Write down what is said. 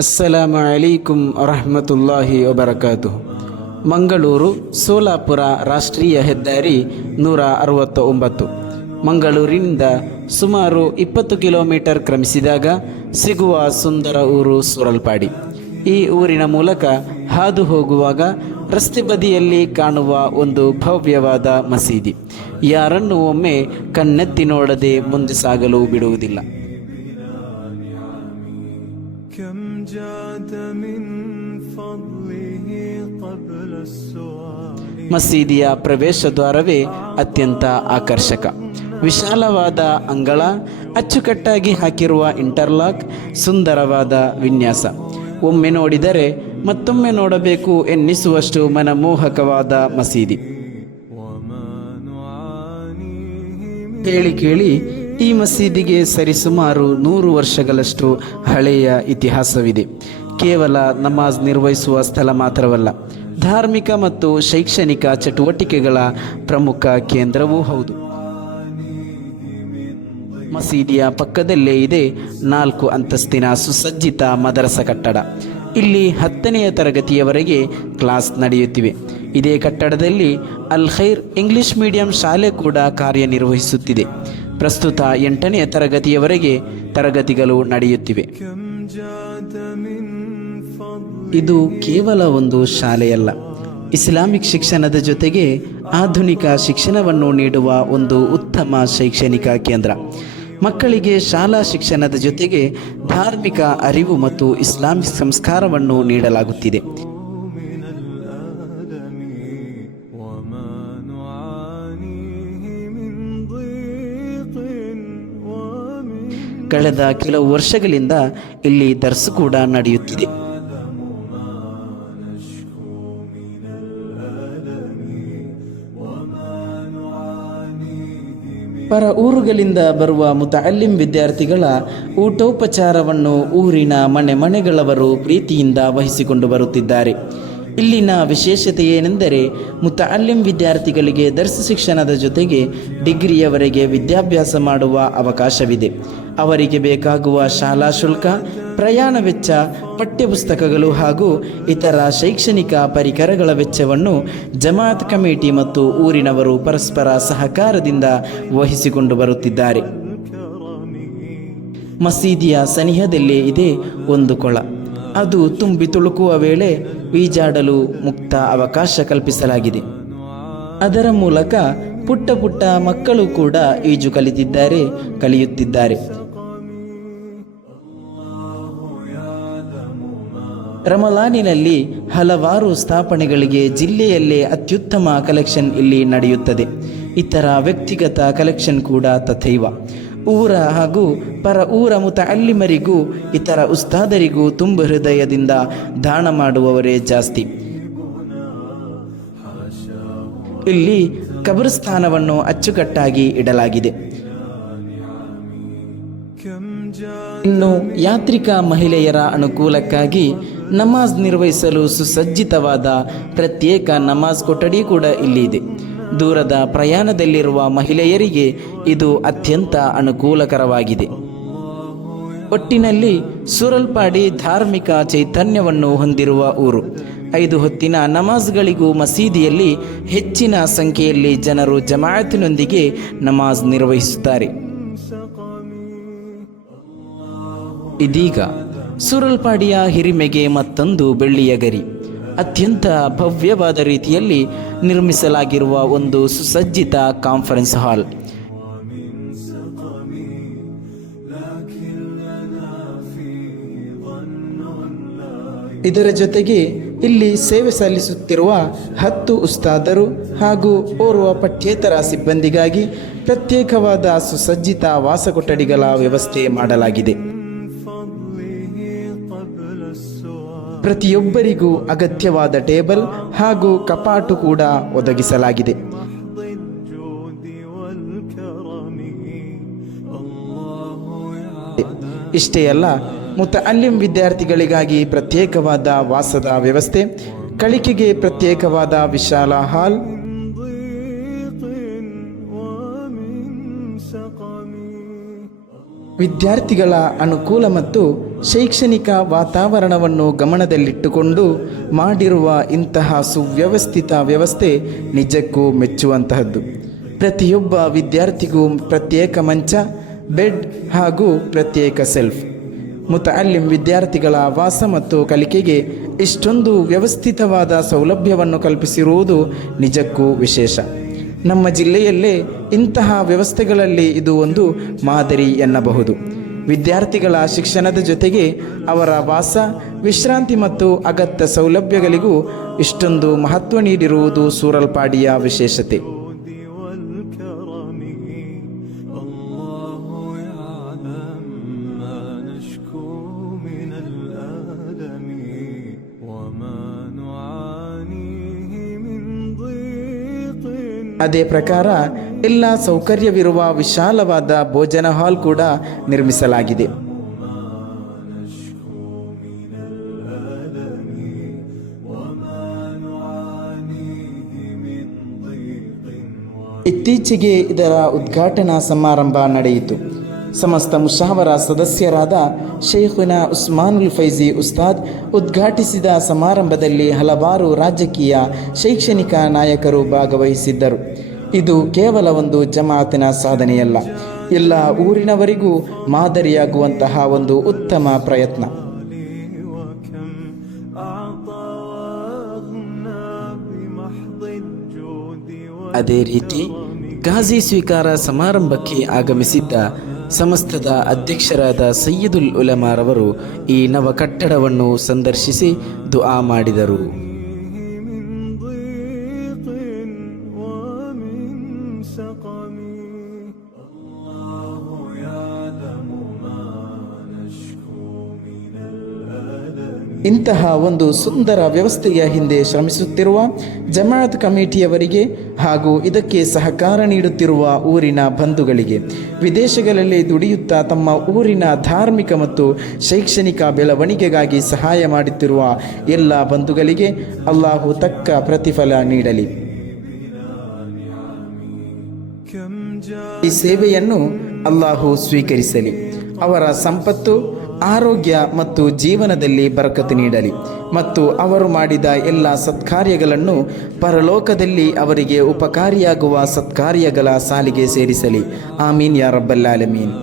ಅಸ್ಸಲಾಮು ಅಲೈಕುಂ ವರಹಮತುಲ್ಲಾಹಿ ವಬರಕಾತುಹು. ಮಂಗಳೂರು ಸೋಲಾಪುರ ರಾಷ್ಟ್ರೀಯ ಹೆದ್ದಾರಿ 169. ಮಂಗಳೂರಿನಿಂದ ಸುಮಾರು 20 ಕಿಲೋಮೀಟರ್ ಕ್ರಮಿಸಿದಾಗ ಸಿಗುವ ಸುಂದರ ಊರು ಸೂರಲ್ಪಾಡಿ. ಈ ಊರಿನ ಮೂಲಕ ಹಾದು ಹೋಗುವಾಗ ರಸ್ತೆ ಬದಿಯಲ್ಲಿ ಕಾಣುವ ಒಂದು ಭವ್ಯವಾದ ಮಸೀದಿ ಯಾರನ್ನೂ ಒಮ್ಮೆ ಕಣ್ಣೆತ್ತಿ ನೋಡದೆ ಮುಂದೆ ಸಾಗಲು ಬಿಡುವುದಿಲ್ಲ. ಮಸೀದಿಯ ಪ್ರವೇಶ ದ್ವಾರವೇ ಅತ್ಯಂತ ಆಕರ್ಷಕ. ವಿಶಾಲವಾದ ಅಂಗಳ, ಅಚ್ಚುಕಟ್ಟಾಗಿ ಹಾಕಿರುವ ಇಂಟರ್ಲಾಕ್, ಸುಂದರವಾದ ವಿನ್ಯಾಸ. ಒಮ್ಮೆ ನೋಡಿದರೆ ಮತ್ತೊಮ್ಮೆ ನೋಡಬೇಕು ಎನ್ನಿಸುವಷ್ಟು ಮನಮೋಹಕವಾದ ಮಸೀದಿ. ಕೇಳಿ ಈ ಮಸೀದಿಗೆ ಸರಿಸುಮಾರು 100 ವರ್ಷಗಳಷ್ಟು ಹಳೆಯ ಇತಿಹಾಸವಿದೆ. ಕೇವಲ ನಮಾಜ್ ನಿರ್ವಹಿಸುವ ಸ್ಥಳ ಮಾತ್ರವಲ್ಲ, ಧಾರ್ಮಿಕ ಮತ್ತು ಶೈಕ್ಷಣಿಕ ಚಟುವಟಿಕೆಗಳ ಪ್ರಮುಖ ಕೇಂದ್ರವೂ ಹೌದು. ಮಸೀದಿಯ ಪಕ್ಕದಲ್ಲೇ ಇದೆ 4 ಅಂತಸ್ತಿನ ಸುಸಜ್ಜಿತ ಮದರಸ ಕಟ್ಟಡ. ಇಲ್ಲಿ 10ನೇ ತರಗತಿಯವರೆಗೆ ಕ್ಲಾಸ್ ನಡೆಯುತ್ತಿವೆ. ಇದೇ ಕಟ್ಟಡದಲ್ಲಿ ಅಲ್ ಖೈರ್ ಇಂಗ್ಲಿಷ್ ಮೀಡಿಯಂ ಶಾಲೆ ಕೂಡ ಕಾರ್ಯನಿರ್ವಹಿಸುತ್ತಿದೆ. ಪ್ರಸ್ತುತ 8ನೇ ತರಗತಿಯವರೆಗೆ ತರಗತಿಗಳು ನಡೆಯುತ್ತಿವೆ. ಇದು ಕೇವಲ ಒಂದು ಶಾಲೆಯಲ್ಲ, ಇಸ್ಲಾಮಿಕ್ ಶಿಕ್ಷಣದ ಜೊತೆಗೆ ಆಧುನಿಕ ಶಿಕ್ಷಣವನ್ನು ನೀಡುವ ಒಂದು ಉತ್ತಮ ಶೈಕ್ಷಣಿಕ ಕೇಂದ್ರ. ಮಕ್ಕಳಿಗೆ ಶಾಲಾ ಶಿಕ್ಷಣದ ಜೊತೆಗೆ ಧಾರ್ಮಿಕ ಅರಿವು ಮತ್ತು ಇಸ್ಲಾಮಿಕ್ ಸಂಸ್ಕಾರವನ್ನು ನೀಡಲಾಗುತ್ತಿದೆ. ಕಳೆದ ಕೆಲವು ವರ್ಷಗಳಿಂದ ಇಲ್ಲಿ ದರ್ಸ್ ಕೂಡ ನಡೆಯುತ್ತಿದೆ. ಪರ ಊರುಗಳಿಂದ ಬರುವ ಮುತಅಲ್ಲಿಂ ವಿದ್ಯಾರ್ಥಿಗಳ ಊಟೋಪಚಾರವನ್ನು ಊರಿನ ಮನೆಗಳವರು ಪ್ರೀತಿಯಿಂದ ವಹಿಸಿಕೊಂಡು ಬರುತ್ತಿದ್ದಾರೆ. ಇಲ್ಲಿನ ವಿಶೇಷತೆ ಏನೆಂದರೆ, ಮುತಅಲ್ಲಿಂ ವಿದ್ಯಾರ್ಥಿಗಳಿಗೆ ದರ್ಸ್ ಶಿಕ್ಷಣದ ಜೊತೆಗೆ ಡಿಗ್ರಿಯವರೆಗೆ ವಿದ್ಯಾಭ್ಯಾಸ ಮಾಡುವ ಅವಕಾಶವಿದೆ. ಅವರಿಗೆ ಬೇಕಾಗುವ ಶಾಲಾ ಶುಲ್ಕ, ಪ್ರಯಾಣ ವೆಚ್ಚ, ಪಠ್ಯಪುಸ್ತಕಗಳು ಹಾಗೂ ಇತರ ಶೈಕ್ಷಣಿಕ ಪರಿಕರಗಳ ವೆಚ್ಚವನ್ನು ಜಮಾತ್ ಕಮಿಟಿ ಮತ್ತು ಊರಿನವರು ಪರಸ್ಪರ ಸಹಕಾರದಿಂದ ವಹಿಸಿಕೊಂಡು ಬರುತ್ತಿದ್ದಾರೆ. ಮಸೀದಿಯ ಸನಿಹದಲ್ಲೇ ಇದೆ ಒಂದು ಕೊಳ. ಅದು ತುಂಬಿ ತುಳುಕುವ ವೇಳೆ ಈಜಾಡಲು ಮುಕ್ತ ಅವಕಾಶ ಕಲ್ಪಿಸಲಾಗಿದೆ. ಅದರ ಮೂಲಕ ಪುಟ್ಟ ಮಕ್ಕಳು ಕೂಡ ಈಜು ಕಲಿಯುತ್ತಿದ್ದಾರೆ. ರಮಲಾನಿನಲ್ಲಿ ಹಲವಾರು ಸ್ಥಾಪನೆಗಳಿಗೆ ಜಿಲ್ಲೆಯಲ್ಲೇ ಅತ್ಯುತ್ತಮ ಕಲೆಕ್ಷನ್ ಇಲ್ಲಿ ನಡೆಯುತ್ತದೆ. ಇತರ ವ್ಯಕ್ತಿಗತ ಕಲೆಕ್ಷನ್ ಕೂಡ ತಥೈವ. ಊರ ಹಾಗೂ ಪರ ಊರ ಮುತಅಲ್ಲಿಮರಿಗೂ ಇತರ ಉಸ್ತಾದರಿಗೂ ತುಂಬ ಹೃದಯದಿಂದ ದಾನ ಮಾಡುವವರೇ ಜಾಸ್ತಿ. ಇಲ್ಲಿ ಕಬರಸ್ಥಾನವನ್ನು ಅಚ್ಚುಕಟ್ಟಾಗಿ ಇಡಲಾಗಿದೆ. ಇನ್ನು ಯಾತ್ರಿಕ ಮಹಿಳೆಯರ ಅನುಕೂಲಕ್ಕಾಗಿ ನಮಾಜ್ ನಿರ್ವಹಿಸಲು ಸುಸಜ್ಜಿತವಾದ ಪ್ರತ್ಯೇಕ ನಮಾಜ್ ಕೊಠಡಿ ಕೂಡ ಇಲ್ಲಿ ಇದೆ. ದೂರದ ಪ್ರಯಾಣದಲ್ಲಿರುವ ಮಹಿಳೆಯರಿಗೆ ಇದು ಅತ್ಯಂತ ಅನುಕೂಲಕರವಾಗಿದೆ. ಒಟ್ಟಿನಲ್ಲಿ ಸೂರಲ್ಪಾಡಿ ಧಾರ್ಮಿಕ ಚೈತನ್ಯವನ್ನು ಹೊಂದಿರುವ ಊರು. 5 ಹೊತ್ತಿನ ನಮಾಜ್ಗಳಿಗೂ ಮಸೀದಿಯಲ್ಲಿ ಹೆಚ್ಚಿನ ಸಂಖ್ಯೆಯಲ್ಲಿ ಜನರು ಜಮಾಅತಿನೊಂದಿಗೆ ನಮಾಜ್ ನಿರ್ವಹಿಸುತ್ತಾರೆ. ಇದೀಗ ಸೂರಲ್ಪಾಡಿಯ ಹಿರಿಮೆಗೆ ಮತ್ತೊಂದು ಬೆಳ್ಳಿಯ ಗರಿ. ಅತ್ಯಂತ ಭವ್ಯವಾದ ರೀತಿಯಲ್ಲಿ ನಿರ್ಮಿಸಲಾಗಿರುವ ಒಂದು ಸುಸಜ್ಜಿತ ಕಾನ್ಫರೆನ್ಸ್ ಹಾಲ್. ಇದರ ಜೊತೆಗೆ ಇಲ್ಲಿ ಸೇವೆ ಸಲ್ಲಿಸುತ್ತಿರುವ 10 ಉಸ್ತಾದರು ಹಾಗೂ ಓರ್ವ ಪಠ್ಯೇತರ ಸಿಬ್ಬಂದಿಗಾಗಿ ಪ್ರತ್ಯೇಕವಾದ ಸುಸಜ್ಜಿತ ವಾಸಕೊಠಡಿಗಳ ವ್ಯವಸ್ಥೆ ಮಾಡಲಾಗಿದೆ. ಪ್ರತಿಯೊಬ್ಬರಿಗೂ ಅಗತ್ಯವಾದ ಟೇಬಲ್ ಹಾಗೂ ಕಪಾಟು ಕೂಡ ಒದಗಿಸಲಾಗಿದೆ. ಇಷ್ಟೇ ಅಲ್ಲ, ಮುತಅಲ್ಲಿಂ ವಿದ್ಯಾರ್ಥಿಗಳಿಗಾಗಿ ಪ್ರತ್ಯೇಕವಾದ ವಾಸದ ವ್ಯವಸ್ಥೆ, ಕಲಿಕೆಗೆ ಪ್ರತ್ಯೇಕವಾದ ವಿಶಾಲ ಹಾಲ್, ವಿದ್ಯಾರ್ಥಿಗಳ ಅನುಕೂಲ ಮತ್ತು ಶೈಕ್ಷಣಿಕ ವಾತಾವರಣವನ್ನು ಗಮನದಲ್ಲಿಟ್ಟುಕೊಂಡು ಮಾಡಿರುವ ಇಂತಹ ಸುವ್ಯವಸ್ಥಿತ ವ್ಯವಸ್ಥೆ ನಿಜಕ್ಕೂ ಮೆಚ್ಚುವಂತಹದ್ದು. ಪ್ರತಿಯೊಬ್ಬ ವಿದ್ಯಾರ್ಥಿಗೂ ಪ್ರತ್ಯೇಕ ಮಂಚ, ಬೆಡ್ ಹಾಗೂ ಪ್ರತ್ಯೇಕ ಸೆಲ್ಫ್. ಮುತಅಲ್ಲಿಂ ವಿದ್ಯಾರ್ಥಿಗಳ ವಾಸ ಮತ್ತು ಕಲಿಕೆಗೆ ಇಷ್ಟೊಂದು ವ್ಯವಸ್ಥಿತವಾದ ಸೌಲಭ್ಯವನ್ನು ಕಲ್ಪಿಸಿರುವುದು ನಿಜಕ್ಕೂ ವಿಶೇಷ. ನಮ್ಮ ಜಿಲ್ಲೆಯಲ್ಲೇ ಇಂತಹ ವ್ಯವಸ್ಥೆಗಳಲ್ಲಿ ಇದು ಒಂದು ಮಾದರಿ ಎನ್ನಬಹುದು. ವಿದ್ಯಾರ್ಥಿಗಳ ಶಿಕ್ಷಣದ ಜೊತೆಗೆ ಅವರ ವಾಸ, ವಿಶ್ರಾಂತಿ ಮತ್ತು ಅಗತ್ಯ ಸೌಲಭ್ಯಗಳಿಗೂ ಇಷ್ಟೊಂದು ಮಹತ್ವ ನೀಡಿರುವುದು ಸೂರಲ್ಪಾಡಿಯ ವಿಶೇಷತೆ. ಅದೇ ಪ್ರಕಾರ ಎಲ್ಲ ಸೌಕರ್ಯವಿರುವ ವಿಶಾಲವಾದ ಭೋಜನ ಹಾಲ್ ಕೂಡ ನಿರ್ಮಿಸಲಾಗಿದೆ. ಇತ್ತೀಚೆಗೆ ಇದರ ಉದ್ಘಾಟನಾ ಸಮಾರಂಭ ನಡೆಯಿತು. ಸಮಸ್ತ ಮುಷಾವರಾ ಸದಸ್ಯರಾದ ಶೇಖುನಾ ಉಸ್ಮಾನುಲ್ ಫೈಜಿ ಉಸ್ತಾದ್ ಉದ್ಘಾಟಿಸಿದ ಸಮಾರಂಭದಲ್ಲಿ ಹಲವಾರು ರಾಜಕೀಯ, ಶೈಕ್ಷಣಿಕ ನಾಯಕರು ಭಾಗವಹಿಸಿದ್ದರು. ಇದು ಕೇವಲ ಒಂದು ಜಮಾತಿನ ಸಾಧನೆಯಲ್ಲ, ಎಲ್ಲ ಊರಿನವರಿಗೂ ಮಾದರಿಯಾಗುವಂತಹ ಒಂದು ಉತ್ತಮ ಪ್ರಯತ್ನ. ಅದೇ ರೀತಿ ಗಾಜಿ ಸ್ವೀಕಾರ ಸಮಾರಂಭಕ್ಕೆ ಆಗಮಿಸಿದ್ದ ಸಮಸ್ತದ ಅಧ್ಯಕ್ಷರಾದ ಸಯ್ಯದುಲ್ ಉಲಮಾರವರು ಈ ನವ ಕಟ್ಟಡವನ್ನು ಸಂದರ್ಶಿಸಿ ದುಆ ಮಾಡಿದರು. ಇಂತಹ ಒಂದು ಸುಂದರ ವ್ಯವಸ್ಥೆಯ ಹಿಂದೆ ಶ್ರಮಿಸುತ್ತಿರುವ ಜಮಾಅತ್ ಕಮಿಟಿಯವರಿಗೆ ಹಾಗೂ ಇದಕ್ಕೆ ಸಹಕಾರ ನೀಡುತ್ತಿರುವ ಊರಿನ ಬಂಧುಗಳಿಗೆ, ವಿದೇಶಗಳಲ್ಲಿ ದುಡಿಯುತ್ತಾ ತಮ್ಮ ಊರಿನ ಧಾರ್ಮಿಕ ಮತ್ತು ಶೈಕ್ಷಣಿಕ ಬೆಳವಣಿಗೆಗಾಗಿ ಸಹಾಯ ಮಾಡುತ್ತಿರುವ ಎಲ್ಲ ಬಂಧುಗಳಿಗೆ ಅಲ್ಲಾಹು ತಕ್ಕ ಪ್ರತಿಫಲ ನೀಡಲಿ. ಈ ಸೇವೆಯನ್ನು ಅಲ್ಲಾಹು ಸ್ವೀಕರಿಸಲಿ. ಅವರ ಸಂಪತ್ತು, ಆರೋಗ್ಯ ಮತ್ತು ಜೀವನದಲ್ಲಿ ಬರಕತ್ತು ನೀಡಲಿ ಮತ್ತು ಅವರು ಮಾಡಿದ ಎಲ್ಲ ಸತ್ಕಾರ್ಯಗಳನ್ನು ಪರಲೋಕದಲ್ಲಿ ಅವರಿಗೆ ಉಪಕಾರಿಯಾಗುವ ಸತ್ಕಾರ್ಯಗಳ ಸಾಲಿಗೆ ಸೇರಿಸಲಿ. ಆಮೀನ್ ಯಾ ರಬ್ಬಲ್ ಆಲಮೀನ್.